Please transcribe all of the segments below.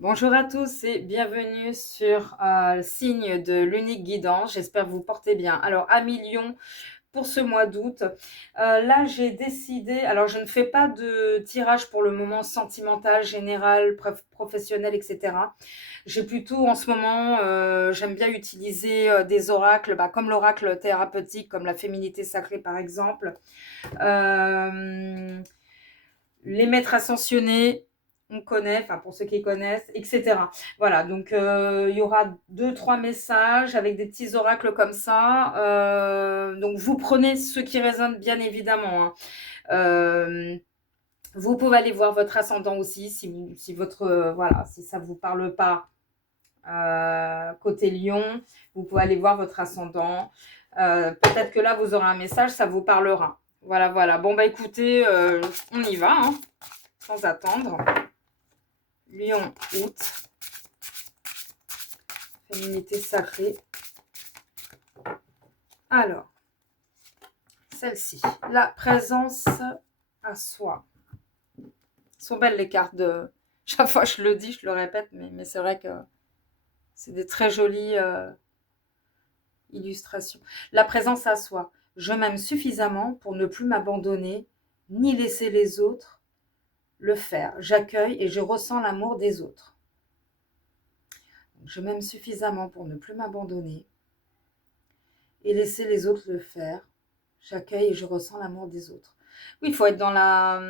Bonjour à tous et bienvenue sur le signe de l'unique guidance. J'espère que vous portez bien. Alors, à Million pour ce mois d'août, là j'ai décidé, alors je ne fais pas de tirage pour le moment sentimental, général, professionnel, etc. J'ai plutôt en ce moment, j'aime bien utiliser des oracles, comme l'oracle thérapeutique, comme la féminité sacrée par exemple. Euh, les maîtres ascensionnés, on connaît, enfin pour ceux qui connaissent, etc. Voilà, donc il y aura 2, 3 messages avec des petits oracles comme ça. Donc vous prenez ceux qui résonnent bien évidemment, hein. Vous pouvez aller voir votre ascendant aussi si votre voilà, si ça vous parle pas côté Lion, vous pouvez aller voir votre ascendant. Peut-être que là vous aurez un message, ça vous parlera. Voilà, voilà. Bon bah écoutez, on y va, hein, sans attendre. Lion, août, féminité sacrée. Alors, celle-ci, la présence à soi. Sont belles les cartes de... Chaque fois je le dis, je le répète, mais c'est vrai que c'est des très jolies illustrations. La présence à soi. Je m'aime suffisamment pour ne plus m'abandonner, ni laisser les autres le faire. J'accueille et je ressens l'amour des autres. Je m'aime suffisamment pour ne plus m'abandonner et laisser les autres le faire. J'accueille et je ressens l'amour des autres. Oui, il faut être dans la...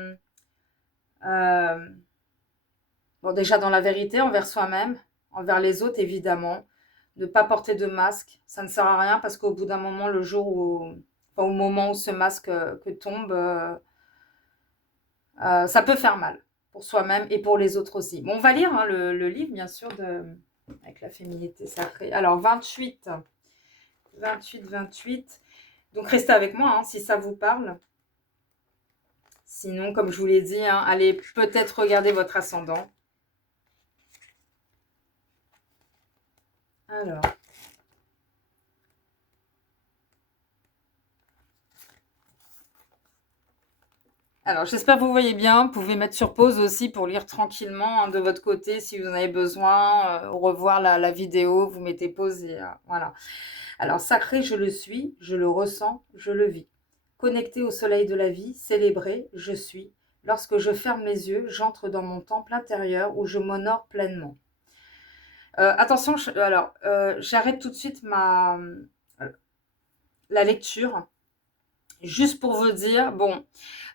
bon, déjà dans la vérité envers soi-même, envers les autres évidemment. Ne pas porter de masque, ça ne sert à rien parce qu'au bout d'un moment, le jour où... Enfin, au moment où ce masque que tombe, ça peut faire mal pour soi-même et pour les autres aussi. Bon, on va lire hein, le livre, bien sûr, avec la féminité sacrée. Alors, 28, 28, 28. Donc, restez avec moi hein, si ça vous parle. Sinon, comme je vous l'ai dit, hein, allez peut-être regarder votre ascendant. Alors, j'espère que vous voyez bien. Vous pouvez mettre sur pause aussi pour lire tranquillement hein, de votre côté si vous en avez besoin. Revoir la vidéo, vous mettez pause et voilà. Alors, sacré, je le suis, je le ressens, je le vis. Connecté au soleil de la vie, célébré, je suis. Lorsque je ferme les yeux, j'entre dans mon temple intérieur où je m'honore pleinement. Attention, j'arrête tout de suite la lecture, juste pour vous dire, bon,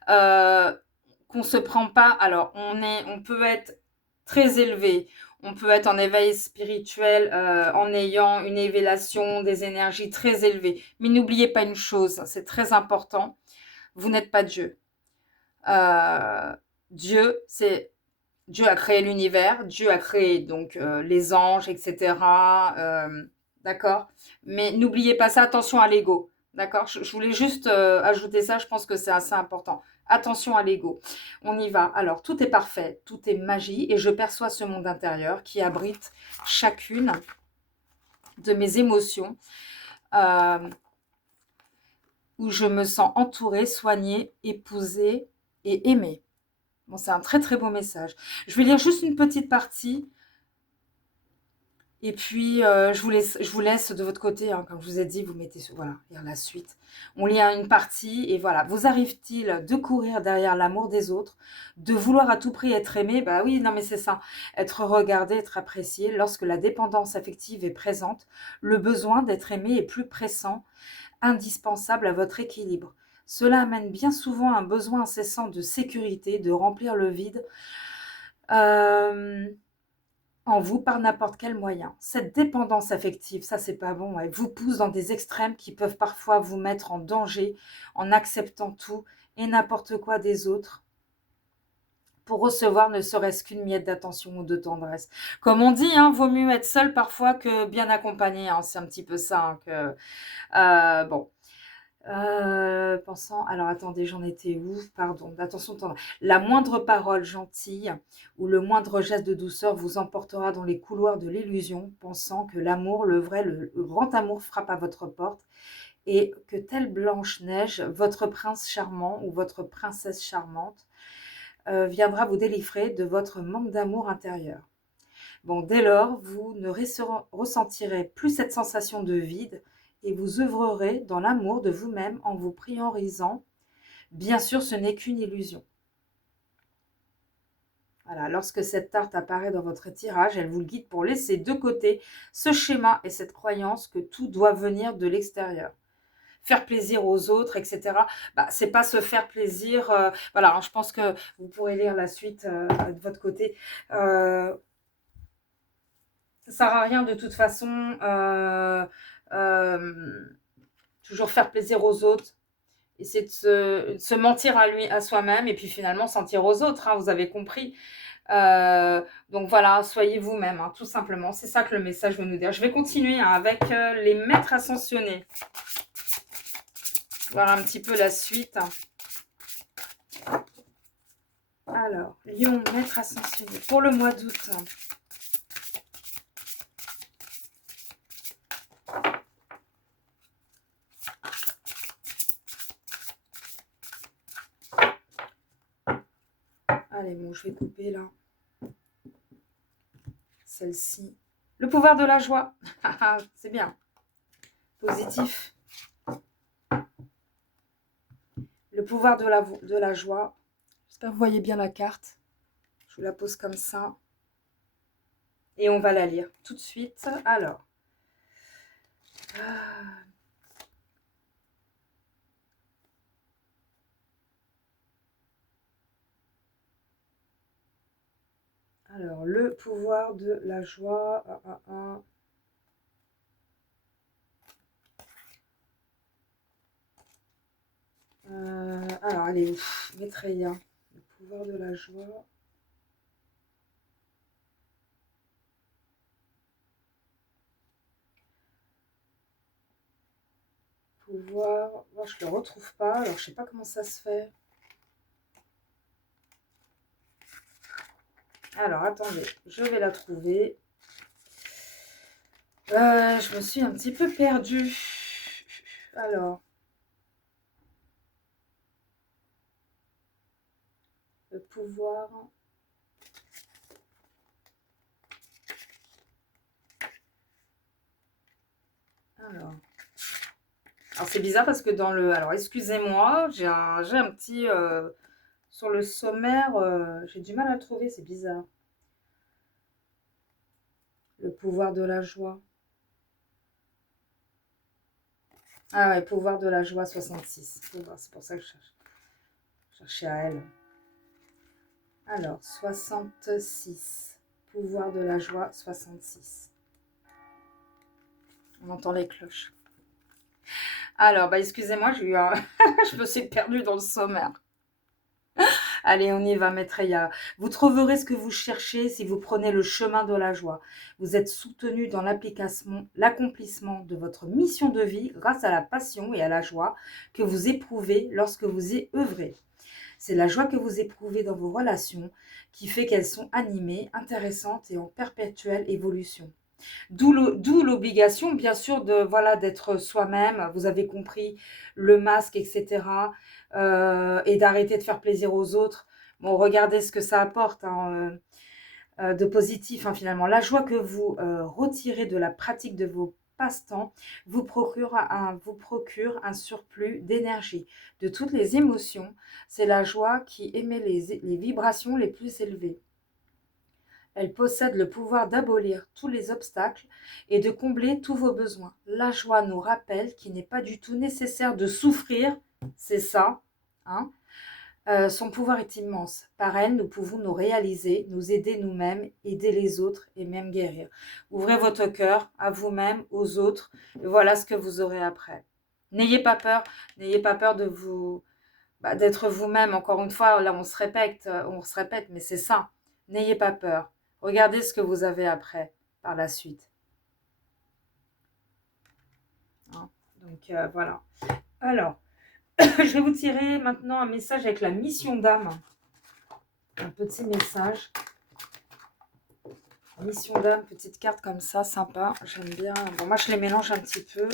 qu'on se prend pas. Alors, on peut être très élevé, on peut être en éveil spirituel en ayant une élévation des énergies très élevées. Mais n'oubliez pas une chose, c'est très important, vous n'êtes pas Dieu. Euh, Dieu, c'est Dieu a créé l'univers, Dieu a créé donc les anges, etc. D'accord. Mais n'oubliez pas ça, attention à l'ego. D'accord. Je voulais juste ajouter ça, je pense que c'est assez important. Attention à l'ego. On y va. Alors, tout est parfait, tout est magie, et je perçois ce monde intérieur qui abrite chacune de mes émotions, euh, où je me sens entourée, soignée, épousée et aimée. Bon, c'est un très très beau message. Je vais lire juste une petite partie. Et puis, je vous laisse de votre côté, hein, comme je vous ai dit, vous mettez voilà, lire la suite. On lit une partie et voilà. Vous arrive-t-il de courir derrière l'amour des autres, de vouloir à tout prix être aimé? Bah oui, non mais c'est ça. Être regardé, être apprécié. Lorsque la dépendance affective est présente, le besoin d'être aimé est plus pressant, indispensable à votre équilibre. Cela amène bien souvent un besoin incessant de sécurité, de remplir le vide. Euh, en vous par n'importe quel moyen. Cette dépendance affective, ça c'est pas bon, elle vous pousse dans des extrêmes qui peuvent parfois vous mettre en danger en acceptant tout et n'importe quoi des autres pour recevoir ne serait-ce qu'une miette d'attention ou de tendresse. Comme on dit, hein, vaut mieux être seul parfois que bien accompagné, hein, c'est un petit peu ça. Hein, bon, pensant, alors attendez, j'en étais où? Pardon, attention, la moindre parole gentille ou le moindre geste de douceur vous emportera dans les couloirs de l'illusion, pensant que l'amour, le vrai, le grand amour frappe à votre porte et que telle Blanche-Neige, votre prince charmant ou votre princesse charmante, viendra vous délivrer de votre manque d'amour intérieur. Bon, dès lors, vous ne ressentirez plus cette sensation de vide et vous œuvrerez dans l'amour de vous-même en vous priorisant. Bien sûr, ce n'est qu'une illusion. Voilà, lorsque cette carte apparaît dans votre tirage, elle vous guide pour laisser de côté ce schéma et cette croyance que tout doit venir de l'extérieur. Faire plaisir aux autres, etc. Bah, c'est pas se faire plaisir. Voilà, hein, je pense que vous pourrez lire la suite de votre côté. Ça sert à rien de toute façon. Toujours faire plaisir aux autres. Essayer de se mentir à soi-même et puis finalement sentir aux autres. Hein, vous avez compris. Donc voilà, soyez vous-même, hein, tout simplement. C'est ça que le message veut nous dire. Je vais continuer hein, avec les maîtres ascensionnés. Voir un petit peu la suite. Alors, Lion, maître ascensionné pour le mois d'août. Allez, bon, je vais couper là. Celle-ci. Le pouvoir de la joie. C'est bien. Positif. Le pouvoir de la joie. J'espère que vous voyez bien la carte. Je vous la pose comme ça. Et on va la lire tout de suite. Alors. Alors, le pouvoir de la joie. Alors, allez, Maitreya. Le pouvoir de la joie. Pouvoir. Bon, je ne le retrouve pas. Alors, je ne sais pas comment ça se fait. Alors, attendez. Je vais la trouver. Je me suis un petit peu perdue. Alors. Le pouvoir. Alors c'est bizarre parce que dans le... Alors, excusez-moi, j'ai un petit... sur le sommaire, j'ai du mal à le trouver, c'est bizarre. Le pouvoir de la joie. Ah ouais, pouvoir de la joie 66. C'est pour ça que je cherchais à elle. Alors, 66. Pouvoir de la joie 66. On entend les cloches. Alors, bah excusez-moi, j'ai eu un... je me suis perdue dans le sommaire. Allez, on y va, Maitreya. Vous trouverez ce que vous cherchez si vous prenez le chemin de la joie. Vous êtes soutenu dans l'accomplissement de votre mission de vie grâce à la passion et à la joie que vous éprouvez lorsque vous y œuvrez. C'est la joie que vous éprouvez dans vos relations qui fait qu'elles sont animées, intéressantes et en perpétuelle évolution. D'où l'obligation, bien sûr, d'être soi-même. Vous avez compris, le masque, etc. Et d'arrêter de faire plaisir aux autres. Bon, regardez ce que ça apporte de positif, hein, finalement. La joie que vous retirez de la pratique de vos passe-temps vous procure un surplus d'énergie, de toutes les émotions. C'est la joie qui émet les vibrations les plus élevées. Elle possède le pouvoir d'abolir tous les obstacles et de combler tous vos besoins. La joie nous rappelle qu'il n'est pas du tout nécessaire de souffrir, c'est ça, hein. Son pouvoir est immense. Par elle, nous pouvons nous réaliser, nous aider nous-mêmes, aider les autres et même guérir. Ouvrez votre cœur à vous-même, aux autres, et voilà ce que vous aurez après. N'ayez pas peur de vous, d'être vous-même. Encore une fois, là on se répète, mais c'est ça. N'ayez pas peur. Regardez ce que vous avez après, par la suite. Hein, donc voilà. Alors, je vais vous tirer maintenant un message avec la mission d'âme. Un petit message. Mission d'âme, petite carte comme ça, sympa. J'aime bien. Bon, moi, je les mélange un petit peu.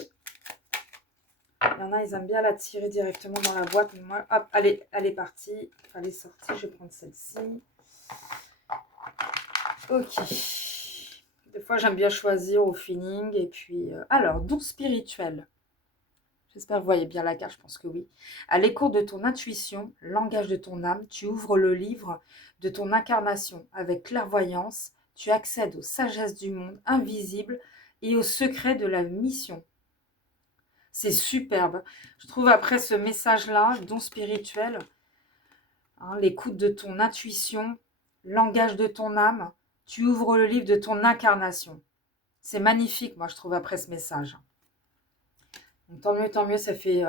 Il y en a, ils aiment bien la tirer directement dans la boîte. Mais moi, hop, allez, elle est partie. Elle est sortie. Je vais prendre celle-ci. Ok. fois, j'aime bien choisir au feeling. Et puis, alors, don spirituel. J'espère que vous voyez bien la carte, je pense que oui. À l'écoute de ton intuition, langage de ton âme, tu ouvres le livre de ton incarnation. Avec clairvoyance, tu accèdes aux sagesses du monde invisible et aux secrets de la mission. C'est superbe. Je trouve après ce message-là, don spirituel, hein, l'écoute de ton intuition, langage de ton âme, tu ouvres le livre de ton incarnation. C'est magnifique, moi, je trouve, après ce message. Donc, tant mieux, ça fait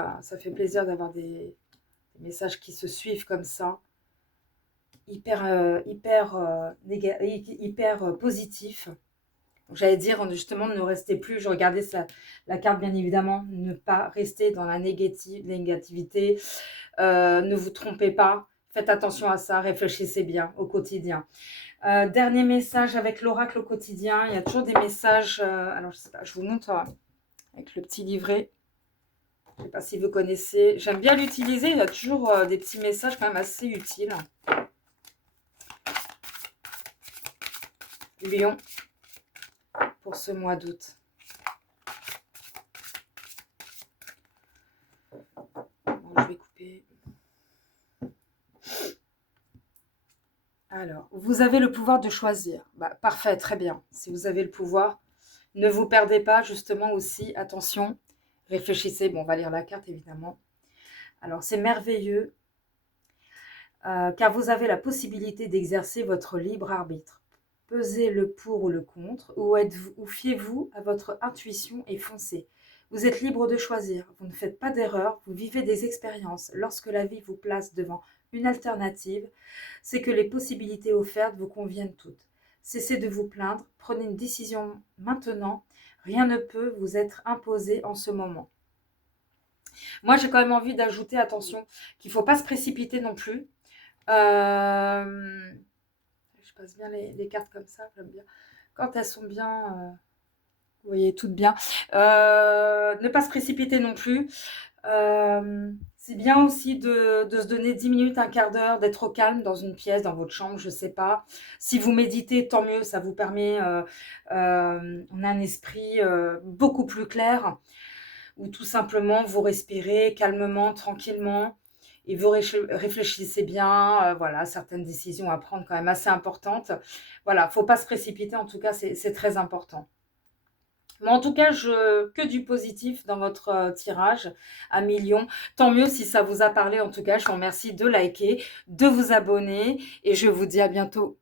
plaisir d'avoir des messages qui se suivent comme ça, hyper positifs. J'allais dire justement ne restez plus, je regardais la carte bien évidemment, ne pas rester dans la négativité, ne vous trompez pas, faites attention à ça, réfléchissez bien au quotidien. Dernier message avec l'oracle au quotidien, il y a toujours des messages, alors je sais pas, je vous montre avec le petit livret. Je ne sais pas si vous connaissez. J'aime bien l'utiliser. Il y a toujours des petits messages quand même assez utiles. Lion, pour ce mois d'août. Bon, je vais couper. Alors, vous avez le pouvoir de choisir. Bah, parfait, très bien. Si vous avez le pouvoir, ne vous perdez pas justement aussi. Attention, réfléchissez. Bon, on va lire la carte évidemment. Alors, c'est merveilleux. Car vous avez la possibilité d'exercer votre libre arbitre. Pesez le pour ou le contre, ou fiez-vous à votre intuition et foncez. Vous êtes libre de choisir, vous ne faites pas d'erreur, vous vivez des expériences. Lorsque la vie vous place devant une alternative, c'est que les possibilités offertes vous conviennent toutes. Cessez de vous plaindre, prenez une décision maintenant, rien ne peut vous être imposé en ce moment. Moi, j'ai quand même envie d'ajouter, attention, qu'il ne faut pas se précipiter non plus. Je passe bien les cartes comme ça, j'aime bien. Quand elles sont bien, vous voyez, toutes bien. Ne pas se précipiter non plus. C'est bien aussi de se donner 10 minutes, un quart d'heure, d'être au calme dans une pièce, dans votre chambre, je ne sais pas. Si vous méditez, tant mieux, ça vous permet, on a un esprit beaucoup plus clair, ou tout simplement vous respirez calmement, tranquillement, et vous réfléchissez bien, voilà, certaines décisions à prendre quand même assez importantes. Voilà, il ne faut pas se précipiter, en tout cas, c'est très important. Mais en tout cas, que du positif dans votre tirage à millions. Tant mieux si ça vous a parlé. En tout cas, je vous remercie de liker, de vous abonner et je vous dis à bientôt.